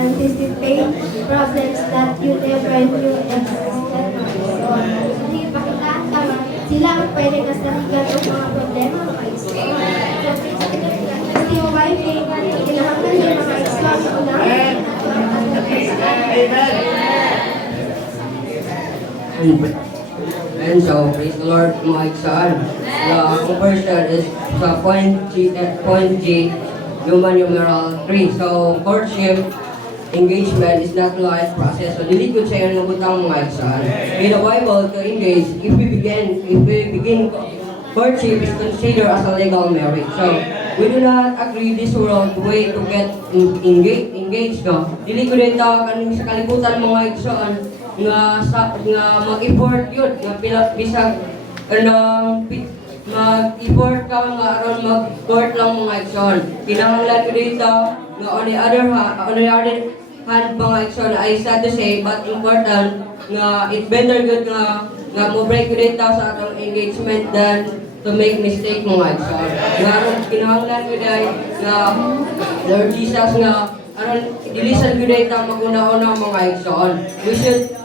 anticipate problems that you never knew existed. So, hindi pakita tama, sila ang pwede kasaligan ng mga problema mga igsoon. So, kasi yung wife, kinahanglan yung mga igsoon sa unahan. And so, praise the Lord, mga igsoon. The conversion is sa point G, Roman numeral 3. So, courtship, engagement is not life process. So, dili ko siya yung butang mga igsoon. In the Bible, to engage, if we begin courtship is considered as a legal marriage. So, we do not agree this world way to get engaged, no? Dili ko dito kaning sa kalibutan mga igsoon nga mag-effort yun, nga bisag mag-effort ka nga aron mag-court lang mga igsoon. Kinahanglan ko dito nga on the other hand mga igsoon, I sad to say but important nga it's better good nga mo break ko dito sa atong engagement than to make mistake mga igsoon. Nga aron kinahanglan ko dahil nga Lord Jesus nga aron dilisan ko dito maguna-una mga igsoon. We should